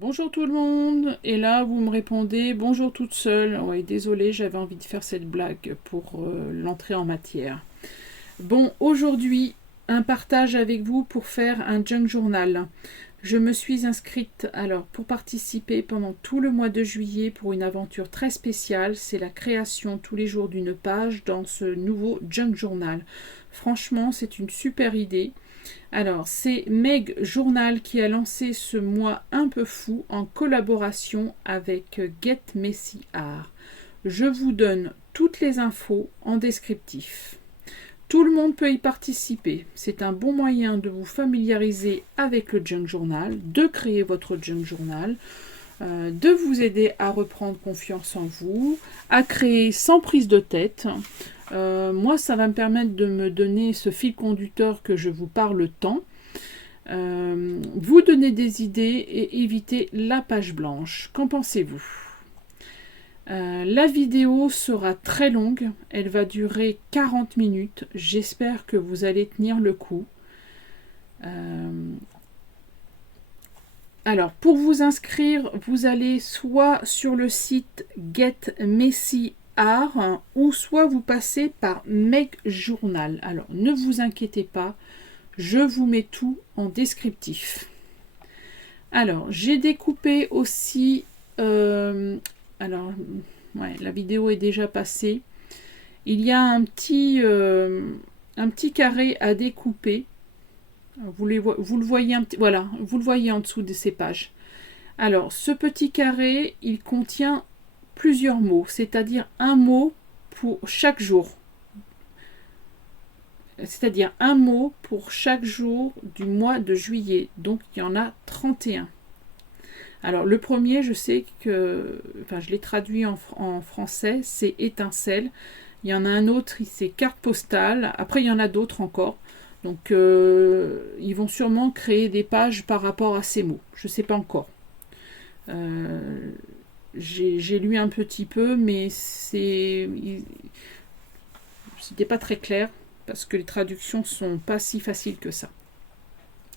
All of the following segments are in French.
Bonjour tout le monde, et là vous me répondez bonjour toute seule. Oui, désolé, j'avais envie de faire cette blague pour l'entrée en matière. Bon, aujourd'hui, un partage avec vous pour faire un junk journal. Je me suis inscrite alors pour participer pendant tout le mois de juillet pour une aventure très spéciale. C'est la création tous les jours d'une page dans ce nouveau junk journal. Franchement, c'est une super idée. Alors, c'est Meg Journal qui a lancé ce mois un peu fou en collaboration avec Get Messy Art. Je vous donne toutes les infos en descriptif. Tout le monde peut y participer. C'est un bon moyen de vous familiariser avec le junk journal, de créer votre junk journal, de vous aider à reprendre confiance en vous, à créer sans prise de tête. Moi, ça va me permettre de me donner ce fil conducteur que je vous parle tant. Vous donner des idées et éviter la page blanche. Qu'en pensez-vous? La vidéo sera très longue, elle va durer 40 minutes. J'espère que vous allez tenir le coup. Alors, pour vous inscrire, vous allez soit sur le site Get Messy Art ou soit vous passez par Meg Journal. Alors, ne vous inquiétez pas, je vous mets tout en descriptif. Alors, j'ai découpé aussi... ouais, la vidéo est déjà passée. Il y a un petit carré à découper. Vous le voyez voilà, vous le voyez en dessous de ces pages. Alors, ce petit carré, il contient plusieurs mots, c'est-à-dire un mot pour chaque jour. C'est-à-dire un mot pour chaque jour du mois de juillet. Donc, il y en a 31. Alors, le premier, je sais que... Enfin, je l'ai traduit en français, c'est étincelle. Il y en a un autre, c'est carte postale. Après, il y en a d'autres encore. Donc, ils vont sûrement créer des pages par rapport à ces mots. Je ne sais pas encore. J'ai lu un petit peu, mais c'était pas très clair parce que les traductions sont pas si faciles que ça.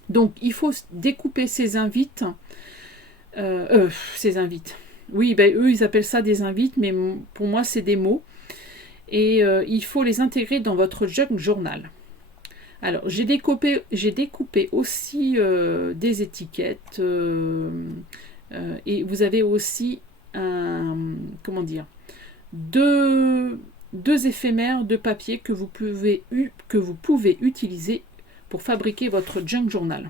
Donc, il faut découper ces invites. Ces invites. Oui, ben, eux, ils appellent ça des invites, mais pour moi, c'est des mots. Et il faut les intégrer dans votre junk journal. Alors, j'ai découpé aussi des étiquettes. Et vous avez aussi comment dire, deux éphémères de papier que vous pouvez utiliser pour fabriquer votre junk journal.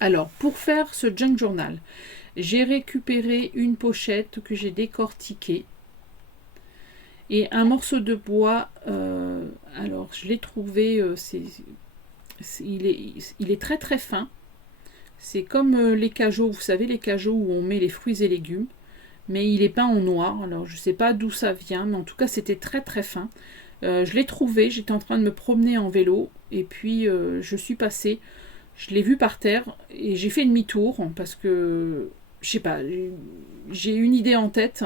Alors, pour faire ce junk journal, j'ai récupéré une pochette que j'ai décortiquée et un morceau de bois. Alors, je l'ai trouvé, il est très très fin. C'est comme les cajots, vous savez, les cajots où on met les fruits et légumes, mais il est peint en noir. Alors, je ne sais pas d'où ça vient, mais en tout cas, c'était très très fin. Je l'ai trouvé, j'étais en train de me promener en vélo, et puis je suis passée. Je l'ai vu par terre et j'ai fait demi-tour parce que, je sais pas, j'ai une idée en tête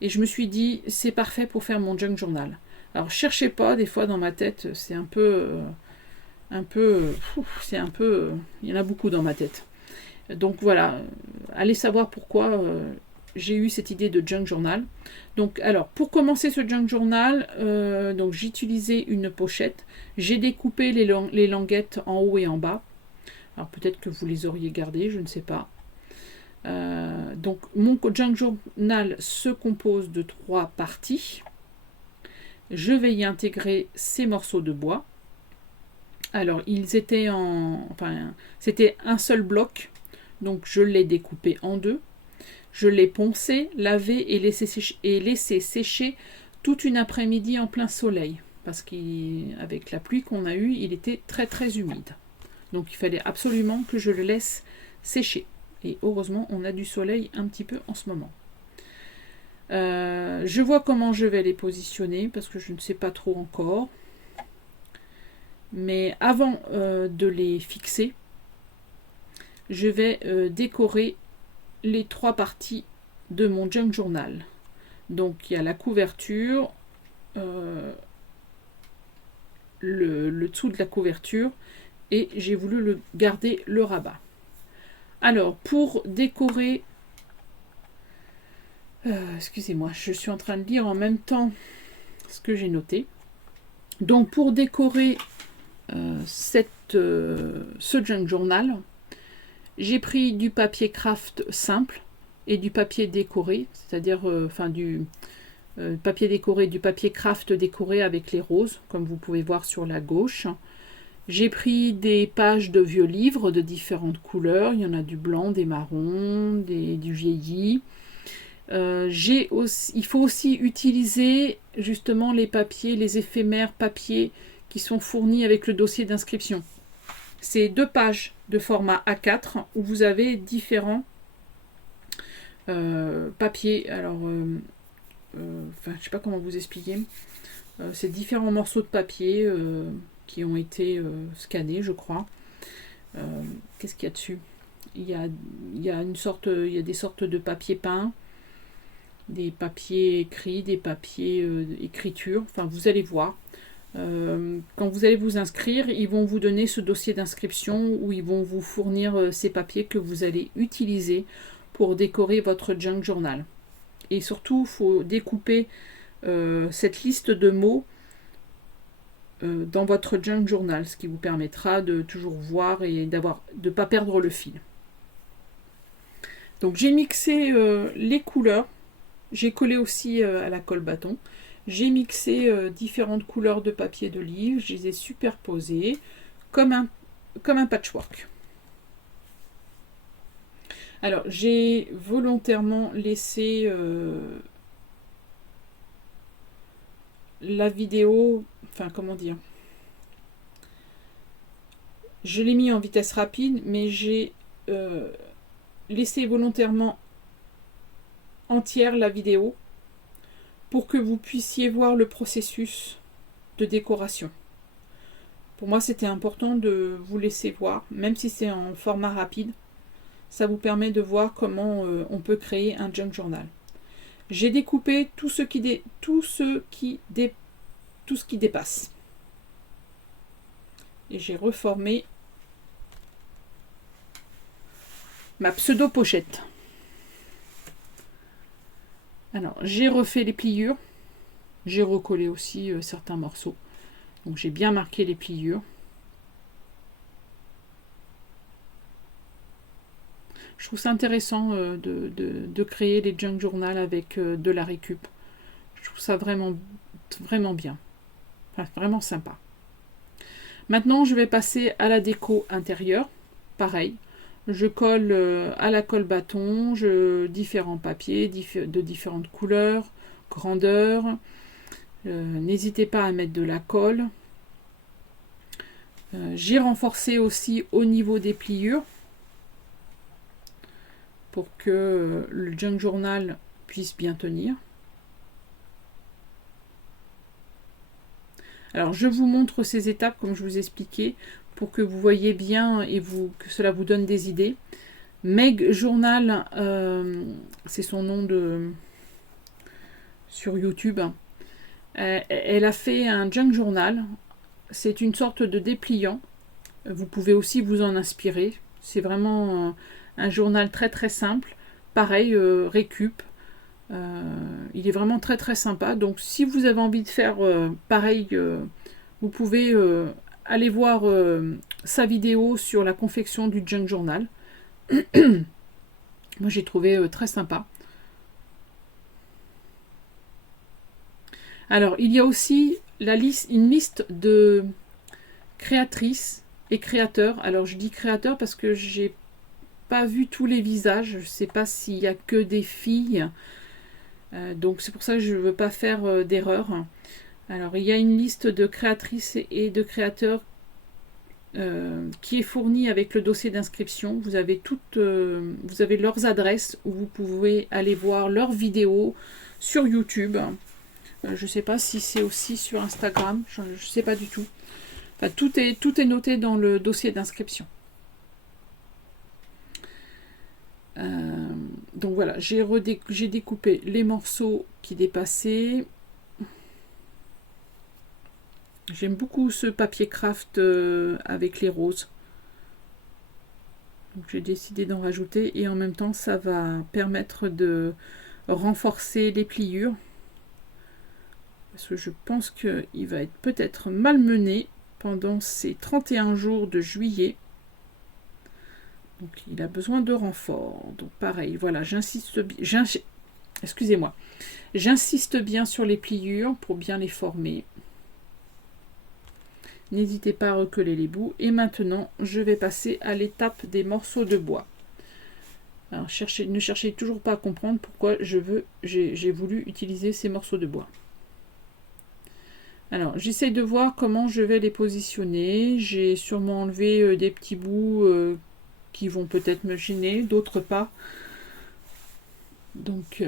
et je me suis dit c'est parfait pour faire mon junk journal. Alors cherchez pas, des fois dans ma tête c'est il y en a beaucoup dans ma tête. Donc voilà, allez savoir pourquoi j'ai eu cette idée de junk journal. Donc alors pour commencer ce junk journal, donc j'ai utilisé une pochette, j'ai découpé les languettes en haut et en bas. Alors peut-être que vous les auriez gardées, je ne sais pas. Donc mon junk journal se compose de 3 parties. Je vais y intégrer ces morceaux de bois. Alors ils étaient c'était un seul bloc, donc je l'ai découpé en 2. Je l'ai poncé, lavé et laissé sécher toute une après-midi en plein soleil. Parce qu'avec la pluie qu'on a eue, il était très très humide. Donc il fallait absolument que je le laisse sécher. Et heureusement, on a du soleil un petit peu en ce moment. Je vois comment je vais les positionner parce que je ne sais pas trop encore. Mais avant de les fixer, je vais décorer les 3 parties de mon junk journal. Donc il y a la couverture, le dessous de la couverture, et j'ai voulu garder le rabat. Alors, pour décorer... excusez-moi, je suis en train de lire en même temps ce que j'ai noté. Donc, pour décorer ce junk journal, j'ai pris du papier craft simple et du papier décoré, c'est-à-dire du papier décoré, du papier craft décoré avec les roses, comme vous pouvez voir sur la gauche. J'ai pris des pages de vieux livres de différentes couleurs, il y en a du blanc, des marrons, du vieilli. Il faut aussi utiliser justement les papiers, les éphémères papier qui sont fournis avec le dossier d'inscription. C'est 2 pages de format A4 où vous avez différents papiers. Alors, je ne sais pas comment vous expliquer. C'est différents morceaux de papier qui ont été scannés, je crois. Qu'est-ce qu'il y a dessus? Il y a des sortes de papier peint, des papiers écrits, des papiers écriture. Enfin, vous allez voir. Quand vous allez vous inscrire, ils vont vous donner ce dossier d'inscription où ils vont vous fournir ces papiers que vous allez utiliser pour décorer votre junk journal. Et surtout, il faut découper cette liste de mots dans votre junk journal, ce qui vous permettra de toujours voir et de ne pas perdre le fil. Donc j'ai mixé les couleurs, j'ai collé aussi à la colle bâton. J'ai mixé différentes couleurs de papier de livre, je les ai superposées comme un patchwork. Alors, j'ai volontairement laissé la vidéo, enfin comment dire, je l'ai mis en vitesse rapide, mais j'ai laissé volontairement entière la vidéo pour que vous puissiez voir le processus de décoration. Pour moi, c'était important de vous laisser voir, même si c'est en format rapide. Ça vous permet de voir comment on peut créer un junk journal. J'ai découpé tout ce qui dépasse. Et j'ai reformé ma pseudo-pochette. Alors, j'ai refait les pliures. J'ai recollé aussi certains morceaux. Donc, j'ai bien marqué les pliures. Je trouve ça intéressant de créer les junk journal avec de la récup. Je trouve ça vraiment, vraiment bien. Enfin, vraiment sympa. Maintenant, je vais passer à la déco intérieure. Pareil. Je colle à la colle bâton différents papiers de différentes couleurs, grandeurs. N'hésitez pas à mettre de la colle. J'ai renforcé aussi au niveau des pliures pour que le junk journal puisse bien tenir. Alors je vous montre ces étapes comme je vous expliquais pour que vous voyez bien et que cela vous donne des idées. Meg Journal, c'est son nom sur YouTube. Elle a fait un junk journal. C'est une sorte de dépliant. Vous pouvez aussi vous en inspirer. C'est vraiment un journal très très simple. Pareil, récup. Il est vraiment très très sympa. Donc si vous avez envie de faire pareil, vous pouvez aller voir sa vidéo sur la confection du junk journal. Moi j'ai trouvé très sympa. Alors il y a aussi une liste de créatrices et créateurs. Alors je dis créateurs parce que j'ai pas vu tous les visages. Je ne sais pas s'il y a que des filles. Donc c'est pour ça que je ne veux pas faire d'erreur. Alors il y a une liste de créatrices et de créateurs qui est fournie avec le dossier d'inscription. Vous avez leurs adresses où vous pouvez aller voir leurs vidéos sur YouTube. Je ne sais pas si c'est aussi sur Instagram, je ne sais pas du tout. Enfin, tout est noté dans le dossier d'inscription. Donc voilà, j'ai découpé les morceaux qui dépassaient. J'aime beaucoup ce papier craft avec les roses. Donc j'ai décidé d'en rajouter et en même temps ça va permettre de renforcer les pliures. Parce que je pense qu'il va être peut-être malmené pendant ces 31 jours de juillet. Donc il a besoin de renfort. Donc pareil, voilà, excusez-moi. J'insiste bien sur les pliures pour bien les former. N'hésitez pas à recoller les bouts. Et maintenant, je vais passer à l'étape des morceaux de bois. Alors, ne cherchez toujours pas à comprendre pourquoi j'ai voulu utiliser ces morceaux de bois. Alors, j'essaye de voir comment je vais les positionner. J'ai sûrement enlevé des petits bouts qui vont peut-être me gêner, d'autres pas. Donc,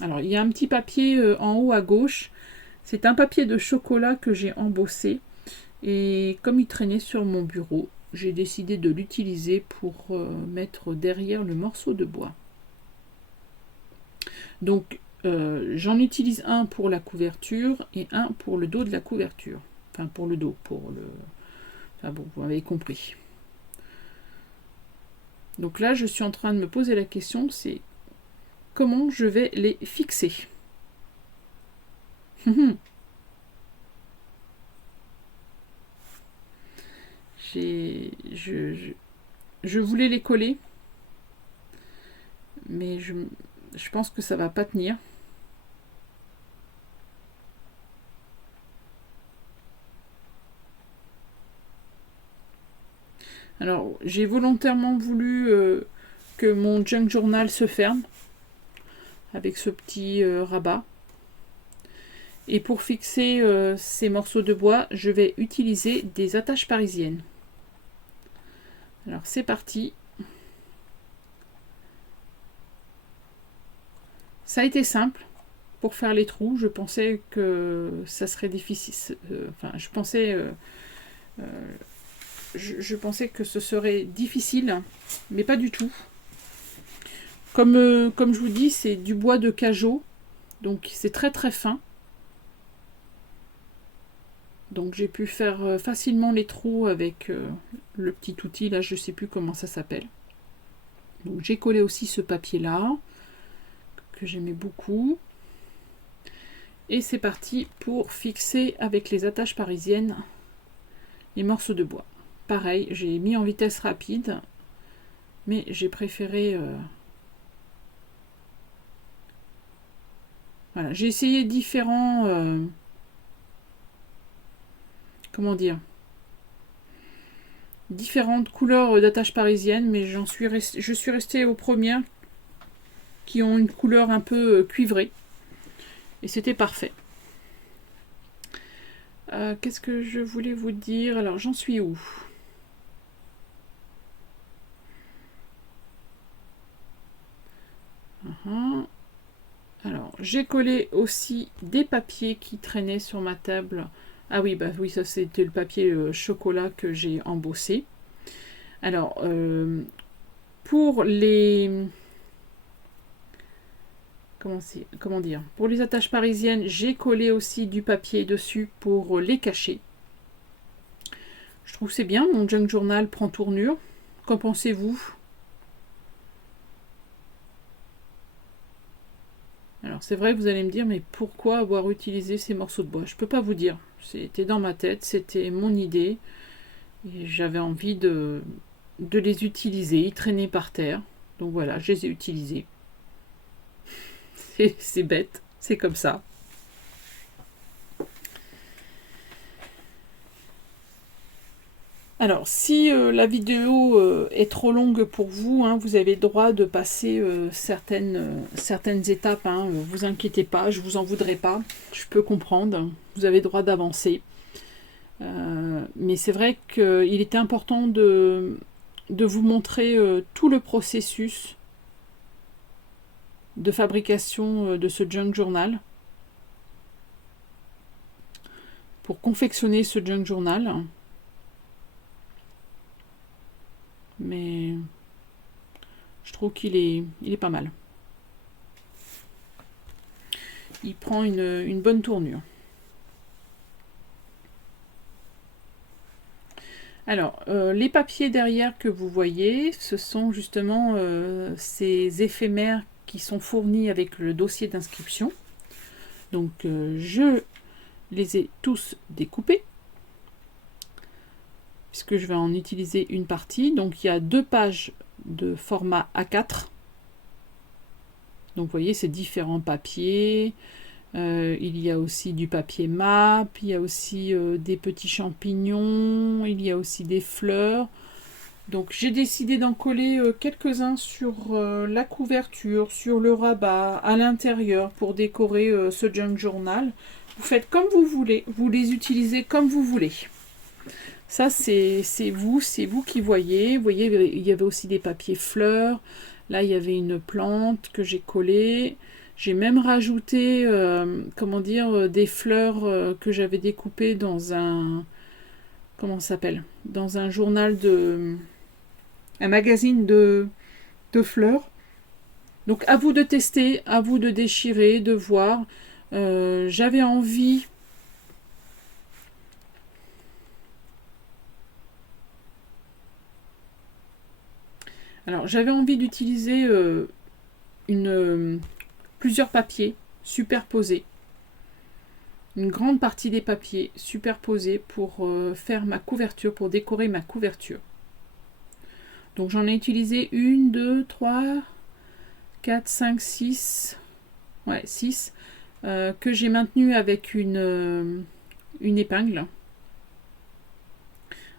alors, il y a un petit papier en haut à gauche. C'est un papier de chocolat que j'ai embossé. Et comme il traînait sur mon bureau, j'ai décidé de l'utiliser pour mettre derrière le morceau de bois. Donc, j'en utilise un pour la couverture et un pour le dos de la couverture. Enfin, pour le dos, pour le... Enfin bon, vous avez compris. Donc là, je suis en train de me poser la question, c'est comment je vais les fixer. Je voulais les coller, mais je pense que ça va pas tenir. Alors, j'ai volontairement voulu que mon junk journal se ferme avec ce petit rabat. Et pour fixer ces morceaux de bois, je vais utiliser des attaches parisiennes. Alors, c'est parti. Ça a été simple pour faire les trous. Je pensais que ça serait difficile. Je pensais que ce serait difficile, mais pas du tout. Comme je vous dis, c'est du bois de cajot, donc c'est très très fin. Donc j'ai pu faire facilement les trous avec le petit outil, là je ne sais plus comment ça s'appelle. Donc j'ai collé aussi ce papier là, que j'aimais beaucoup. Et c'est parti pour fixer avec les attaches parisiennes les morceaux de bois. Pareil, j'ai mis en vitesse rapide, mais j'ai préféré... Voilà, j'ai essayé différents... comment dire, différentes couleurs d'attaches parisiennes, mais je suis restée aux premières qui ont une couleur un peu cuivrée. Et c'était parfait. Qu'est-ce que je voulais vous dire? Alors, j'en suis où? Alors, j'ai collé aussi des papiers qui traînaient sur ma table. Ah oui, bah oui, ça c'était le papier chocolat que j'ai embossé. Alors, pour les... Comment dire? Pour les attaches parisiennes, j'ai collé aussi du papier dessus pour les cacher. Je trouve que c'est bien, mon junk journal prend tournure. Qu'en pensez-vous? Alors c'est vrai que vous allez me dire, mais pourquoi avoir utilisé ces morceaux de bois? Je peux pas vous dire. C'était dans ma tête, c'était mon idée. Et j'avais envie de les utiliser. Ils traînaient par terre. Donc voilà, je les ai utilisés. C'est bête, c'est comme ça. Alors, si la vidéo est trop longue pour vous, hein, vous avez le droit de passer certaines étapes. Hein, vous inquiétez pas, je vous en voudrais pas. Je peux comprendre. Vous avez le droit d'avancer. Mais c'est vrai qu'il était important de vous montrer tout le processus de fabrication de ce junk journal. Pour confectionner ce junk journal. Mais je trouve qu'il est pas mal. Il prend une bonne tournure. Alors, les papiers derrière que vous voyez, ce sont justement ces éphémères qui sont fournis avec le dossier d'inscription. Donc, je les ai tous découpés, puisque je vais en utiliser une partie. Donc, il y a 2 pages de format A4. Donc, vous voyez, c'est différents papiers. Il y a aussi du papier map, il y a aussi des petits champignons, il y a aussi des fleurs. Donc j'ai décidé d'en coller quelques-uns sur la couverture, sur le rabat, à l'intérieur pour décorer ce junk journal. Vous faites comme vous voulez, vous les utilisez comme vous voulez. Ça c'est vous qui voyez. Vous voyez, il y avait aussi des papiers fleurs. Là il y avait une plante que j'ai collée. J'ai même rajouté, comment dire, des fleurs que j'avais découpées dans un, comment ça s'appelle, dans un journal un magazine de fleurs. Donc à vous de tester, à vous de déchirer, de voir. J'avais envie d'utiliser plusieurs papiers superposés. Une grande partie des papiers superposés pour faire ma couverture, pour décorer ma couverture. Donc j'en ai utilisé 1, 2, 3, 4, 5, 6. Ouais, 6. Que j'ai maintenu avec une épingle.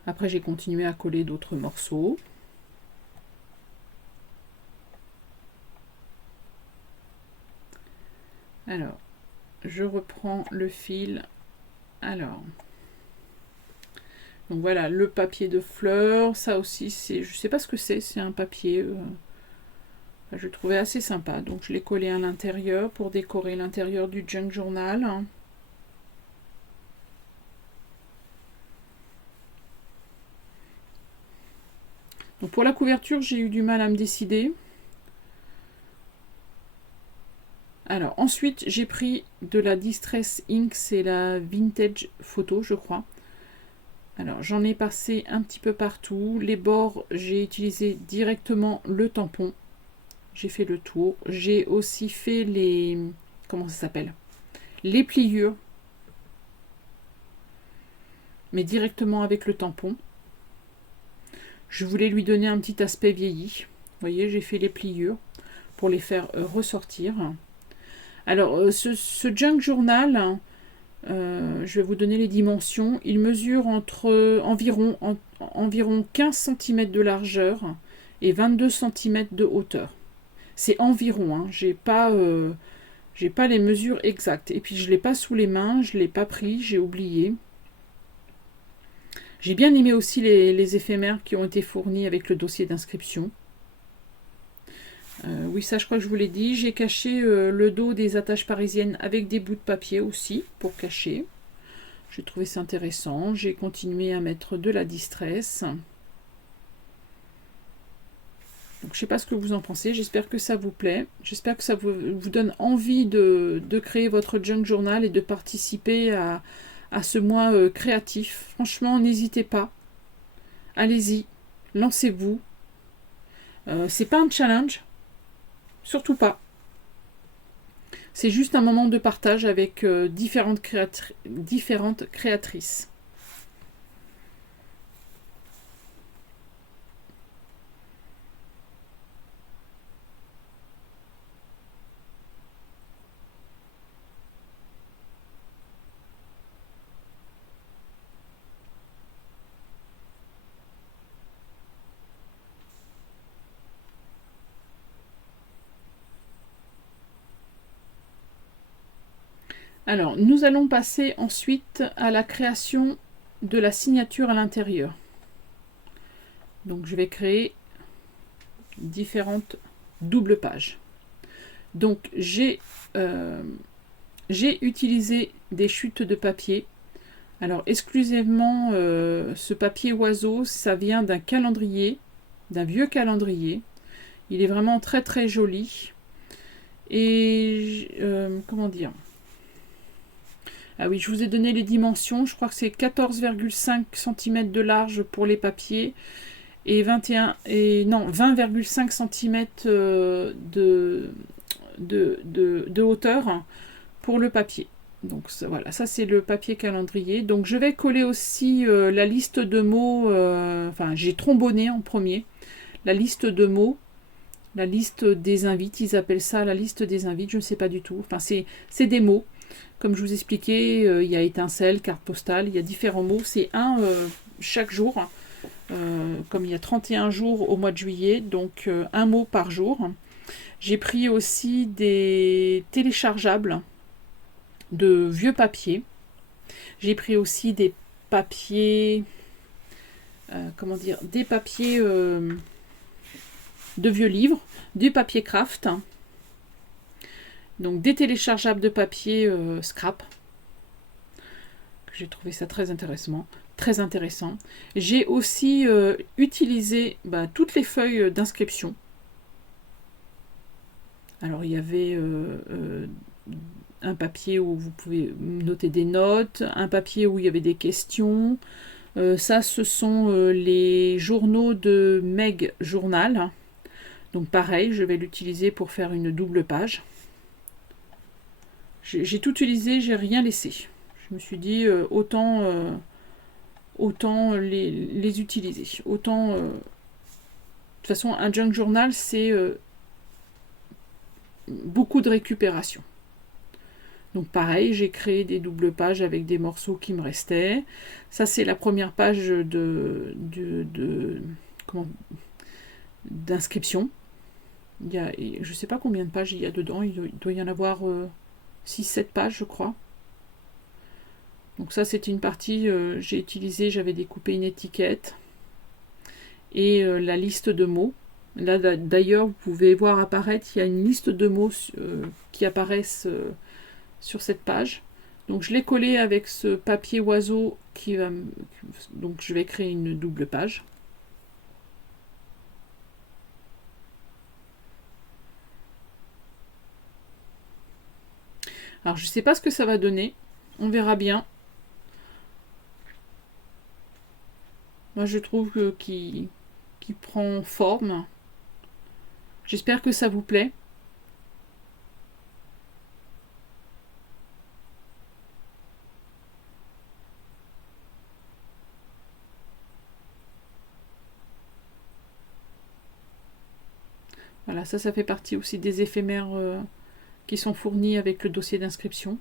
Après j'ai continué à coller d'autres morceaux. Alors, je reprends le fil. Alors, donc voilà, le papier de fleurs, ça aussi, c'est, je sais pas ce que c'est un papier, je le trouvais assez sympa, donc je l'ai collé à l'intérieur pour décorer l'intérieur du junk journal. Donc pour la couverture, j'ai eu du mal à me décider. Alors ensuite, j'ai pris de la Distress Ink, c'est la Vintage Photo, je crois. Alors j'en ai passé un petit peu partout. Les bords, j'ai utilisé directement le tampon. J'ai fait le tour. J'ai aussi fait les... comment ça s'appelle? Les pliures. Mais directement avec le tampon. Je voulais lui donner un petit aspect vieilli. Vous voyez, j'ai fait les pliures pour les faire ressortir. Alors, ce junk journal, je vais vous donner les dimensions. Il mesure entre environ 15 cm de largeur et 22 cm de hauteur. C'est environ, hein. J'ai pas les mesures exactes. Et puis je ne l'ai pas sous les mains, je ne l'ai pas pris, j'ai oublié. J'ai bien aimé aussi les éphémères qui ont été fournis avec le dossier d'inscription. Oui, ça je crois que je vous l'ai dit. J'ai caché le dos des attaches parisiennes avec des bouts de papier aussi pour cacher. J'ai trouvé ça intéressant. J'ai continué à mettre de la distress. Donc, je ne sais pas ce que vous en pensez. J'espère que ça vous plaît. J'espère que ça vous donne envie de créer votre junk journal et de participer à ce mois créatif. Franchement, n'hésitez pas. Allez-y. Lancez-vous. C'est pas un challenge. Surtout pas. C'est juste un moment de partage avec différentes créatrices. Alors, nous allons passer ensuite à la création de la signature à l'intérieur. Donc, je vais créer différentes doubles pages. Donc, j'ai utilisé des chutes de papier. Alors, exclusivement, ce papier oiseau, ça vient d'un calendrier, d'un vieux calendrier. Il est vraiment très très joli. Et comment dire ? Ah oui, je vous ai donné les dimensions. Je crois que c'est 14,5 cm de large pour les papiers et 20,5 cm de hauteur pour le papier. Donc voilà, ça c'est le papier calendrier. Donc je vais coller aussi la liste de mots, enfin j'ai trombonné en premier, la liste de mots, la liste des invites, ils appellent ça la liste des invites, je ne sais pas du tout. Enfin c'est des mots, comme je vous expliquais, il y a étincelle, carte postale, il y a différents mots, c'est un chaque jour, comme il y a 31 jours au mois de juillet, donc un mot par jour. J'ai pris aussi des téléchargeables de vieux papiers. J'ai pris aussi des papiers, comment dire, des papiers de vieux livres, du papier craft, donc des téléchargeables de papier scrap. J'ai trouvé ça très intéressant. Très intéressant. J'ai aussi utilisé toutes les feuilles d'inscription. Alors il y avait un papier où vous pouvez noter des notes, un papier où il y avait des questions. Ça, ce sont les journaux de Meg Journal. Donc pareil, je vais l'utiliser pour faire une double page. J'ai tout utilisé, j'ai rien laissé. Je me suis dit autant les utiliser. Autant. De toute façon, un junk journal, c'est beaucoup de récupération. Donc pareil, j'ai créé des doubles pages avec des morceaux qui me restaient. Ça, c'est la première page d'inscription. Je ne sais pas combien de pages il y a dedans. Il doit y en avoir 6-7 pages, je crois. Donc ça, c'est une partie, j'avais découpé une étiquette et la liste de mots. Là, d'ailleurs, vous pouvez voir apparaître, il y a une liste de mots qui apparaissent sur cette page. Donc je l'ai collé avec ce papier oiseau donc je vais créer une double page. Alors je sais pas ce que ça va donner, on verra bien. Moi je trouve qu'il prend forme. J'espère que ça vous plaît. Voilà, ça fait partie aussi des éphémères qui sont fournis avec le dossier d'inscription.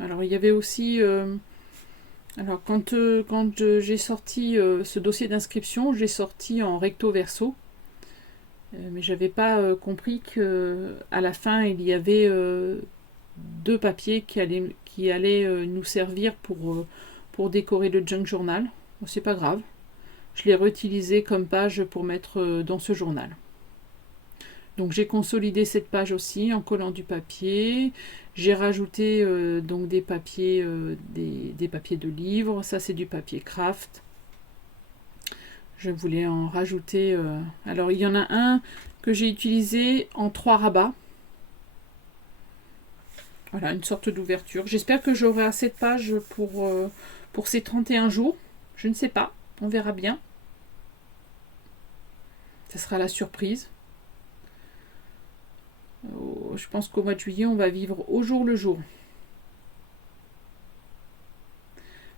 Alors il y avait aussi, alors quand j'ai sorti ce dossier d'inscription, j'ai sorti en recto verso, mais j'avais pas compris que à la fin il y avait deux papiers qui allaient nous servir pour décorer le junk journal. Bon, c'est pas grave, je l'ai réutilisé comme page pour mettre dans ce journal. Donc j'ai consolidé cette page aussi en collant du papier. J'ai rajouté donc des papiers de livres. Ça c'est du papier craft. Je voulais en rajouter. Alors il y en a un que j'ai utilisé en 3 rabats. Voilà, une sorte d'ouverture. J'espère que j'aurai assez de pages pour ces 31 jours. Je ne sais pas. On verra bien. Ça sera la surprise. Je pense qu'au mois de juillet, on va vivre au jour le jour.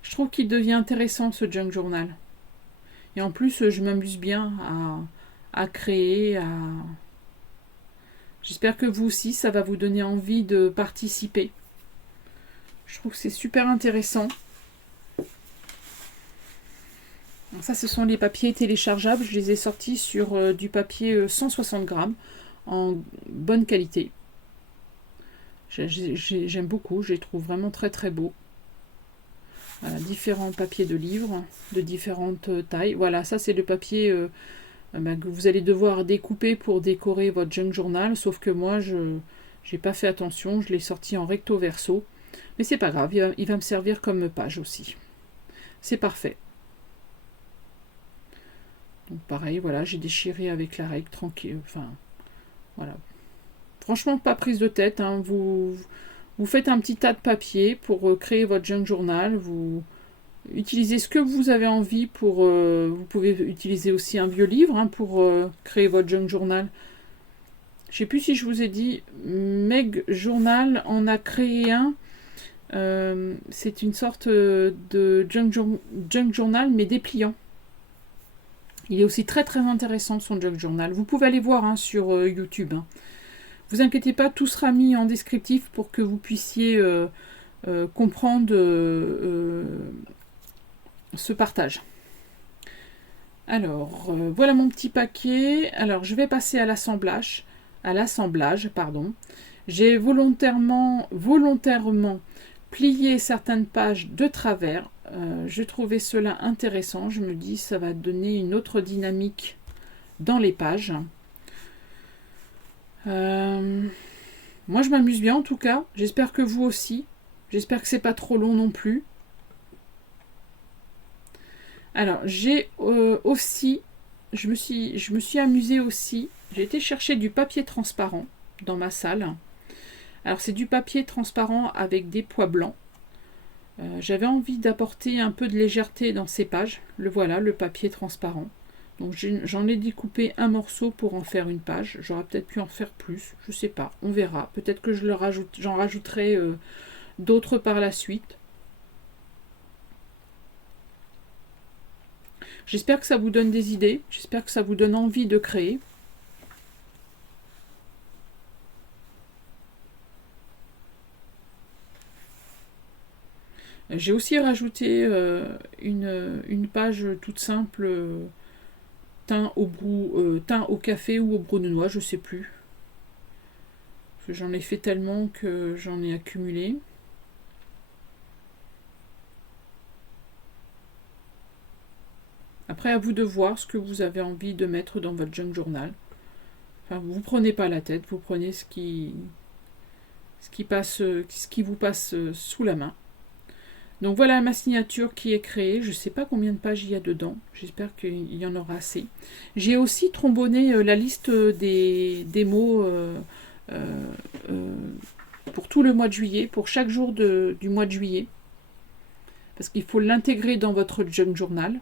Je trouve qu'il devient intéressant ce junk journal. Et en plus, je m'amuse bien à créer. J'espère que vous aussi, ça va vous donner envie de participer. Je trouve que c'est super intéressant. Donc ça, ce sont les papiers téléchargeables. Je les ai sortis sur du papier 160 grammes. En bonne qualité. J'aime beaucoup, je les trouve vraiment très très beaux. Voilà, différents papiers de livres de différentes tailles. Voilà, ça c'est le papier que vous allez devoir découper pour décorer votre junk journal, sauf que moi je n'ai pas fait attention, je l'ai sorti en recto verso. Mais c'est pas grave, il va me servir comme page aussi. C'est parfait. Donc pareil, voilà, j'ai déchiré avec la règle, tranquille, enfin, voilà. Franchement, pas prise de tête, hein. Vous faites un petit tas de papier pour créer votre junk journal, vous utilisez ce que vous avez envie pour... vous pouvez utiliser aussi un vieux livre hein, pour créer votre junk journal. Je ne sais plus si je vous ai dit, Meg Journal en a créé un. C'est une sorte de junk journal, mais dépliant. Il est aussi très très intéressant son junk journal. Vous pouvez aller voir hein, sur YouTube. Hein. Vous inquiétez pas, tout sera mis en descriptif pour que vous puissiez comprendre ce partage. Alors, voilà mon petit paquet. Alors, je vais passer à l'assemblage. Pardon. J'ai volontairement plié certaines pages de travers. Je trouvais cela intéressant. Je me dis, ça va donner une autre dynamique dans les pages. Moi, je m'amuse bien en tout cas. J'espère que vous aussi. J'espère que c'est pas trop long non plus. Alors, j'ai aussi, je me suis amusée aussi. J'ai été chercher du papier transparent dans ma salle. Alors, c'est du papier transparent avec des pois blancs. J'avais envie d'apporter un peu de légèreté dans ces pages. Le voilà, le papier transparent. Donc, j'en ai découpé un morceau pour en faire une page. J'aurais peut-être pu en faire plus, je sais pas, on verra. Peut-être que j'en rajouterai d'autres par la suite. J'espère que ça vous donne des idées, j'espère que ça vous donne envie de créer. J'ai aussi rajouté une page toute simple, teint au café ou au brou de noix, je sais plus. Parce que j'en ai fait tellement que j'en ai accumulé. Après, à vous de voir ce que vous avez envie de mettre dans votre junk journal. Enfin, vous prenez pas la tête, vous prenez ce qui vous passe sous la main. Donc voilà ma signature qui est créée. Je ne sais pas combien de pages il y a dedans. J'espère qu'il y en aura assez. J'ai aussi trombonné la liste des mots pour tout le mois de juillet, pour chaque jour du mois de juillet. Parce qu'il faut l'intégrer dans votre junk journal.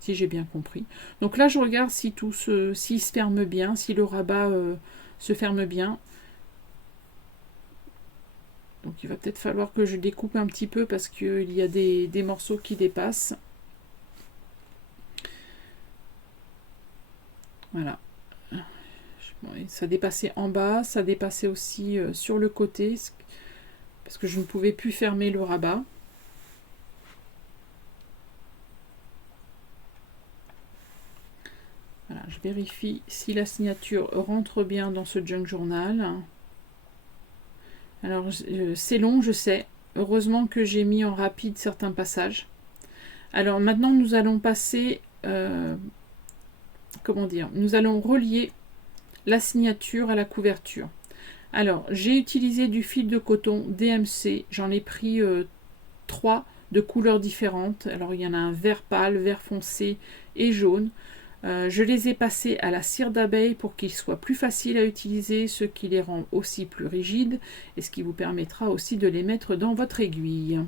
Si j'ai bien compris. Donc là, je regarde si s'il se ferme bien, si le rabat se ferme bien. Donc il va peut-être falloir que je découpe un petit peu parce qu'il y a des morceaux qui dépassent. Voilà. Ça dépassait en bas, ça dépassait aussi sur le côté parce que je ne pouvais plus fermer le rabat. Voilà, je vérifie si la signature rentre bien dans ce junk journal. Alors, c'est long, je sais. Heureusement que j'ai mis en rapide certains passages. Alors, maintenant, nous allons passer... comment dire ? Nous allons relier la signature à la couverture. Alors, j'ai utilisé du fil de coton DMC. J'en ai pris 3 de couleurs différentes. Alors, il y en a un vert pâle, vert foncé et jaune. Je les ai passés à la cire d'abeille pour qu'ils soient plus faciles à utiliser, ce qui les rend aussi plus rigides et ce qui vous permettra aussi de les mettre dans votre aiguille.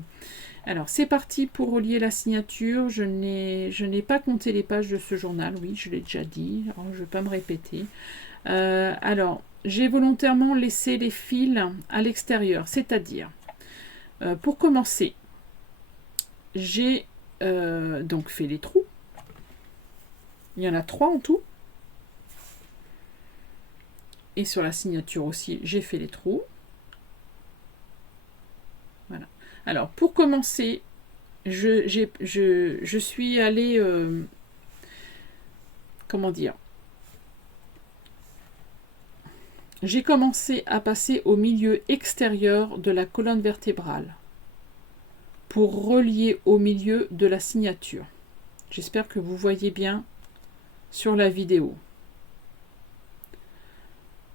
Alors c'est parti pour relier la signature. Je n'ai pas compté les pages de ce journal, oui je l'ai déjà dit, alors, je ne vais pas me répéter. Alors j'ai volontairement laissé les fils à l'extérieur, c'est-à-dire pour commencer j'ai donc fait les trous. Il y en a 3 en tout. Et sur la signature aussi, j'ai fait les trous. Voilà. Alors, pour commencer, je suis allée... comment dire ? J'ai commencé à passer au milieu extérieur de la colonne vertébrale pour relier au milieu de la signature. J'espère que vous voyez bien sur la vidéo.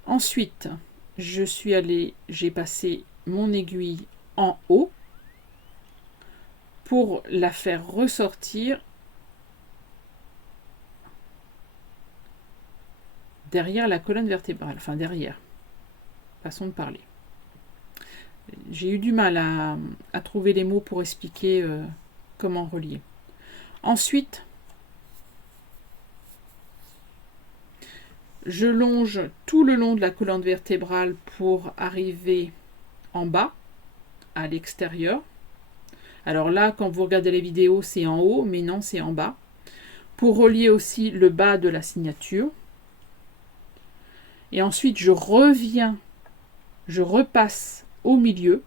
Ensuite, j'ai passé mon aiguille en haut pour la faire ressortir derrière la colonne vertébrale, enfin derrière, façon de parler. J'ai eu du mal à trouver les mots pour expliquer comment relier. Ensuite, je longe tout le long de la colonne vertébrale pour arriver en bas, à l'extérieur. Alors là, quand vous regardez les vidéos, c'est en haut, mais non, c'est en bas. Pour relier aussi le bas de la signature. Et ensuite, je reviens, je repasse au milieu.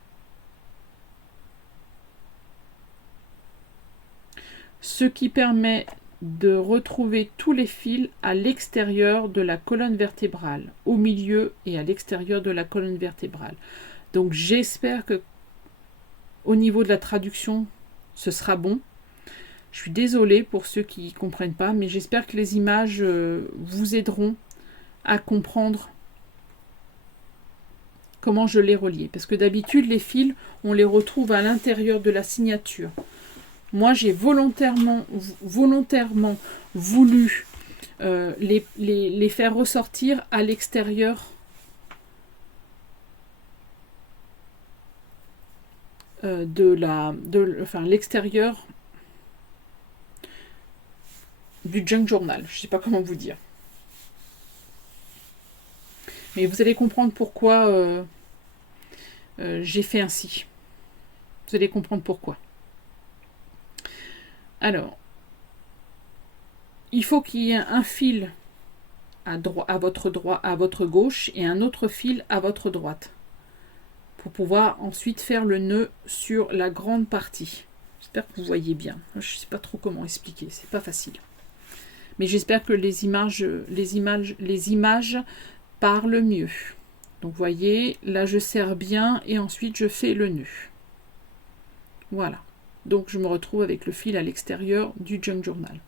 Ce qui permet de retrouver tous les fils à l'extérieur de la colonne vertébrale, au milieu et à l'extérieur de la colonne vertébrale. Donc j'espère que au niveau de la traduction, ce sera bon. Je suis désolée pour ceux qui ne comprennent pas, mais j'espère que les images vous aideront à comprendre comment je les relier. Parce que d'habitude, les fils, on les retrouve à l'intérieur de la signature. Moi, j'ai volontairement voulu les faire ressortir à l'extérieur l'extérieur du junk journal. Je ne sais pas comment vous dire. Mais vous allez comprendre pourquoi j'ai fait ainsi. Vous allez comprendre pourquoi. Alors, il faut qu'il y ait un fil à votre gauche et un autre fil à votre droite pour pouvoir ensuite faire le nœud sur la grande partie. J'espère que vous voyez bien. Je ne sais pas trop comment expliquer, c'est pas facile. Mais j'espère que les images parlent mieux. Donc vous voyez, là je serre bien et ensuite je fais le nœud. Voilà. Donc je me retrouve avec le fil à l'extérieur du junk journal.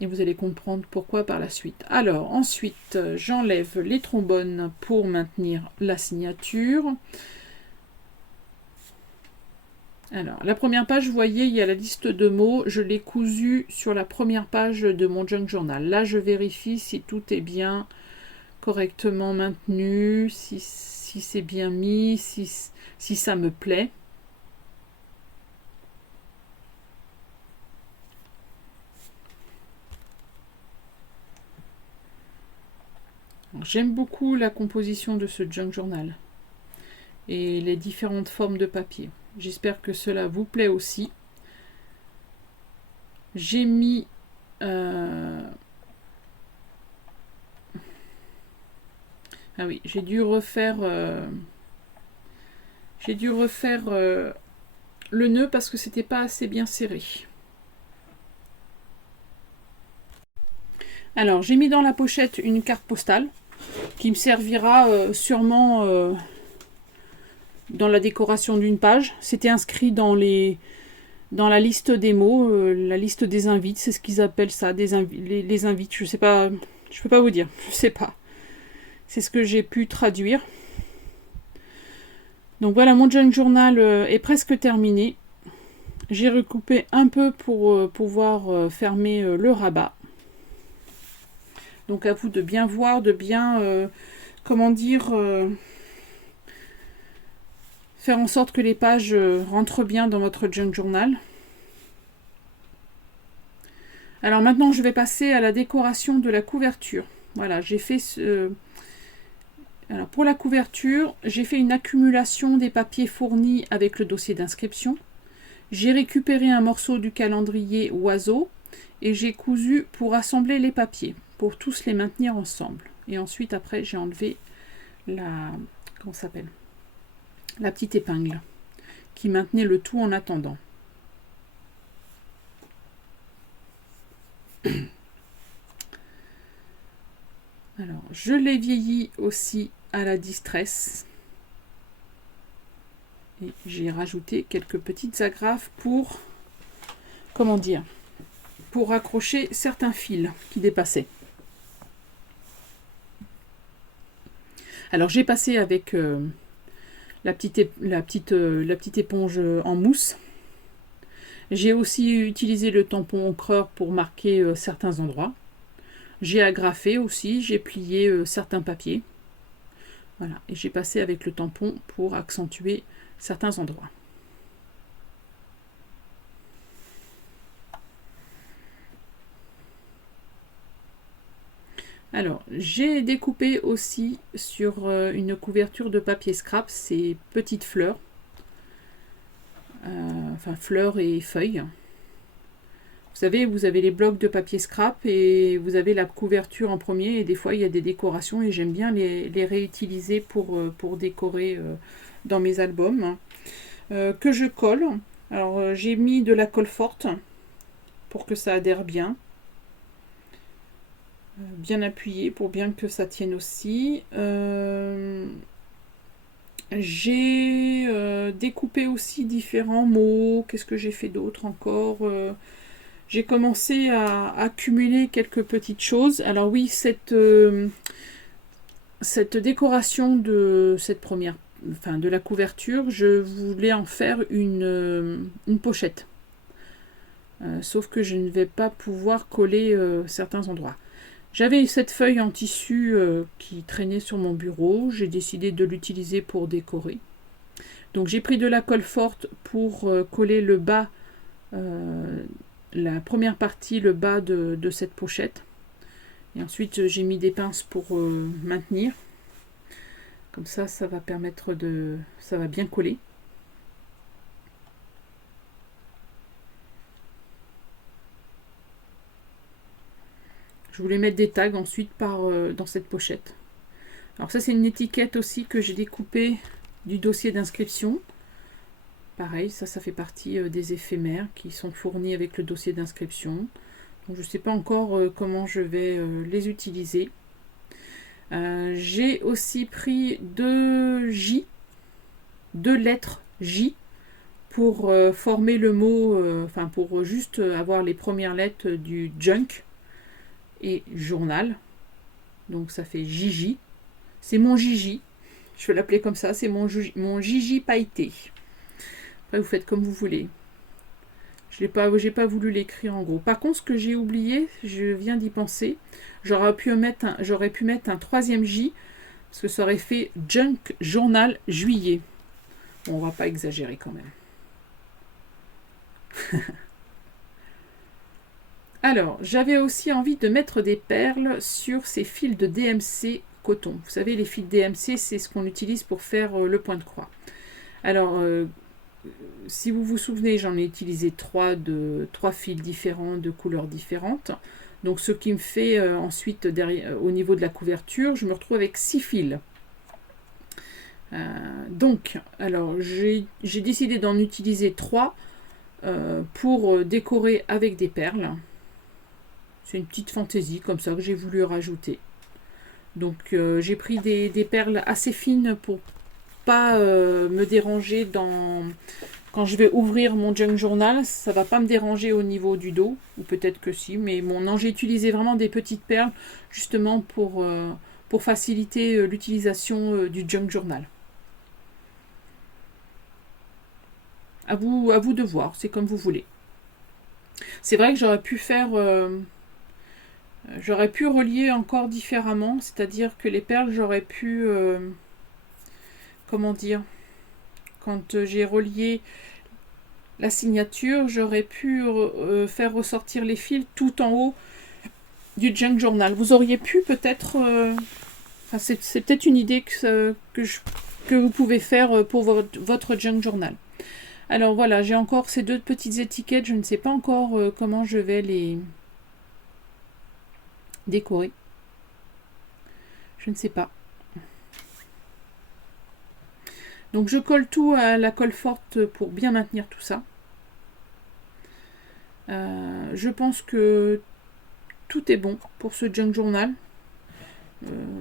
Et vous allez comprendre pourquoi par la suite. Alors ensuite, j'enlève les trombones pour maintenir la signature. Alors, la première page, vous voyez, il y a la liste de mots. Je l'ai cousu sur la première page de mon junk journal. Là, je vérifie si tout est bien correctement maintenu, si c'est bien mis, si ça me plaît. J'aime beaucoup la composition de ce junk journal et les différentes formes de papier. J'espère que cela vous plaît aussi. J'ai mis ah oui, j'ai dû refaire le nœud parce que c'était pas assez bien serré. Alors, j'ai mis dans la pochette une carte postale qui me servira sûrement dans la décoration d'une page. C'était inscrit dans la liste des mots, la liste des invites, c'est ce qu'ils appellent ça, les invites. Je sais pas, je peux pas vous dire, je sais pas. C'est ce que j'ai pu traduire. Donc voilà, mon junk journal est presque terminé. J'ai recoupé un peu pour pouvoir fermer le rabat. Donc à vous de bien voir, de bien, faire en sorte que les pages rentrent bien dans votre junk journal. Alors maintenant, je vais passer à la décoration de la couverture. Voilà, j'ai fait alors pour la couverture, j'ai fait une accumulation des papiers fournis avec le dossier d'inscription. J'ai récupéré un morceau du calendrier oiseau et j'ai cousu pour assembler les papiers, pour tous les maintenir ensemble. Et ensuite, après, j'ai enlevé la petite épingle qui maintenait le tout en attendant. Alors, je l'ai vieilli aussi à la distress. Et j'ai rajouté quelques petites agrafes pour, pour accrocher certains fils qui dépassaient. Alors, j'ai passé avec la petite éponge en mousse. J'ai aussi utilisé le tampon encreur pour marquer certains endroits. J'ai agrafé aussi, j'ai plié certains papiers. Voilà, et j'ai passé avec le tampon pour accentuer certains endroits. Alors, j'ai découpé aussi sur une couverture de papier scrap ces petites fleurs. Enfin, fleurs et feuilles. Vous savez, vous avez les blocs de papier scrap et vous avez la couverture en premier. Et des fois, il y a des décorations et j'aime bien les réutiliser pour décorer dans mes albums. Que je colle. Alors, j'ai mis de la colle forte pour que ça adhère bien. Bien appuyé pour bien que ça tienne aussi. J'ai découpé aussi différents mots. Qu'est-ce que j'ai fait d'autre encore j'ai commencé à accumuler quelques petites choses. Alors oui, cette décoration de cette première, enfin de la couverture, je voulais en faire une pochette. Sauf que je ne vais pas pouvoir coller certains endroits. J'avais cette feuille en tissu qui traînait sur mon bureau. J'ai décidé de l'utiliser pour décorer. Donc j'ai pris de la colle forte pour coller le bas, la première partie, le bas de cette pochette. Et ensuite j'ai mis des pinces pour maintenir. Comme ça, ça va permettre de... ça va bien coller. Je voulais mettre des tags ensuite dans cette pochette. Alors ça, c'est une étiquette aussi que j'ai découpée du dossier d'inscription. Pareil, ça fait partie des éphémères qui sont fournis avec le dossier d'inscription. Donc je ne sais pas encore comment je vais les utiliser. J'ai aussi pris deux lettres J pour former le mot, enfin pour juste avoir les premières lettres du junk et journal. Donc ça fait JJ. C'est mon Jiji. Je vais l'appeler comme ça. C'est mon Jiji pailleté. Après, vous faites comme vous voulez. J'ai pas voulu l'écrire en gros. Par contre, ce que j'ai oublié, je viens d'y penser. J'aurais pu mettre un troisième J. Parce que ça aurait fait Junk Journal Juillet. Bon, on va pas exagérer quand même. Alors, j'avais aussi envie de mettre des perles sur ces fils de DMC coton. Vous savez, les fils DMC, c'est ce qu'on utilise pour faire le point de croix. Alors, si vous vous souvenez, j'en ai utilisé trois fils différents, de couleurs différentes. Donc, ce qui me fait ensuite, au niveau de la couverture, je me retrouve avec 6 fils. Donc, alors, j'ai décidé d'en utiliser 3 pour décorer avec des perles. C'est une petite fantaisie comme ça que j'ai voulu rajouter. Donc j'ai pris des perles assez fines pour pas me déranger quand je vais ouvrir mon junk journal. Ça va pas me déranger au niveau du dos, ou peut-être que si, mais bon, non, j'ai utilisé vraiment des petites perles justement pour faciliter l'utilisation du junk journal. À vous de voir, c'est comme vous voulez. C'est vrai que j'aurais pu faire... j'aurais pu relier encore différemment, c'est-à-dire que les perles, j'aurais pu... comment dire, quand j'ai relié la signature, j'aurais pu faire ressortir les fils tout en haut du junk journal. Vous auriez pu peut-être... enfin, c'est peut-être une idée que vous pouvez faire pour votre junk journal. Alors voilà, j'ai encore ces 2 petites étiquettes. Je ne sais pas encore comment je vais les décorer. Je ne sais pas. Donc je colle tout à la colle forte pour bien maintenir tout ça. Je pense que tout est bon pour ce junk journal.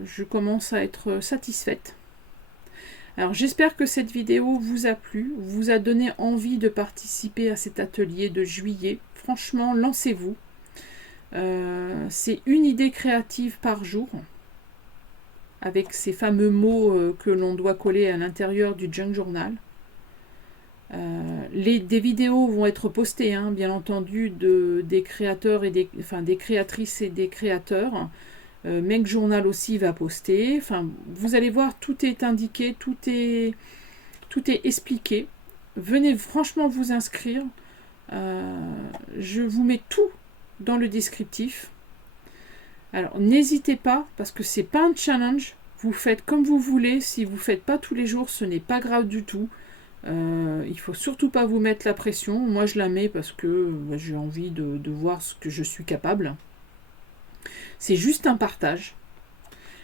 Je commence à être satisfaite. Alors j'espère que cette vidéo vous a plu, vous a donné envie de participer à cet atelier de juillet. Franchement, lancez-vous. C'est une idée créative par jour, avec ces fameux mots que l'on doit coller à l'intérieur du junk journal. des vidéos vont être postées, hein, bien entendu, des créateurs et des créatrices et des créateurs. Make Journal aussi va poster. Enfin, vous allez voir, tout est indiqué, tout est expliqué. Venez franchement vous inscrire. Je vous mets tout dans le descriptif. Alors, n'hésitez pas, parce que c'est pas un challenge. Vous faites comme vous voulez. Si vous ne faites pas tous les jours, ce n'est pas grave du tout. Il faut surtout pas vous mettre la pression. Moi, je la mets parce que j'ai envie de voir ce que je suis capable. C'est juste un partage.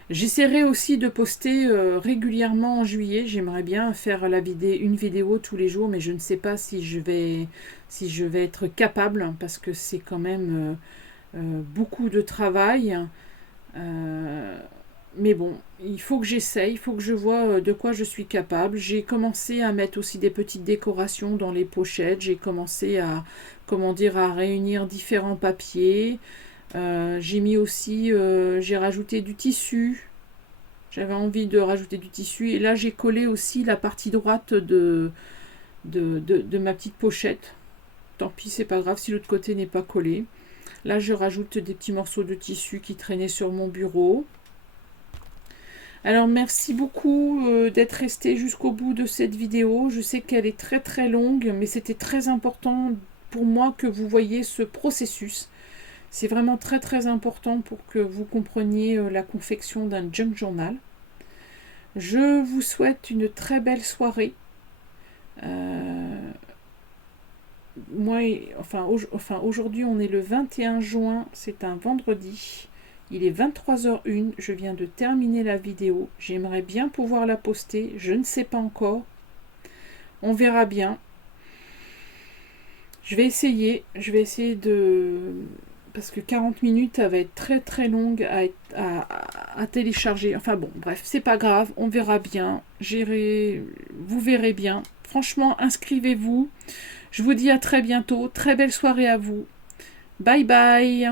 J'essaierai aussi de poster régulièrement en juillet. J'aimerais bien faire une vidéo tous les jours, mais je ne sais pas si je vais être capable, parce que c'est quand même beaucoup de travail. Mais bon, il faut que j'essaye, il faut que je vois de quoi je suis capable. J'ai commencé à mettre aussi des petites décorations dans les pochettes. J'ai commencé à réunir différents papiers. J'ai mis aussi, j'ai rajouté du tissu. J'avais envie de rajouter du tissu. Et là, j'ai collé aussi la partie droite de ma petite pochette. Tant pis, c'est pas grave si l'autre côté n'est pas collé. Là, je rajoute des petits morceaux de tissu qui traînaient sur mon bureau. Alors, merci beaucoup d'être resté jusqu'au bout de cette vidéo. Je sais qu'elle est très très longue, mais c'était très important pour moi que vous voyiez ce processus. C'est vraiment très très important pour que vous compreniez la confection d'un junk journal. Je vous souhaite une très belle soirée. Aujourd'hui on est le 21 juin, c'est un vendredi. Il est 23h01, je viens de terminer la vidéo. J'aimerais bien pouvoir la poster, je ne sais pas encore. On verra bien. Je vais essayer de... Parce que 40 minutes, elle va être très très longue à télécharger. Enfin bon, bref, c'est pas grave, on verra bien. Vous verrez bien. Franchement, inscrivez-vous. Je vous dis à très bientôt. Très belle soirée à vous. Bye bye.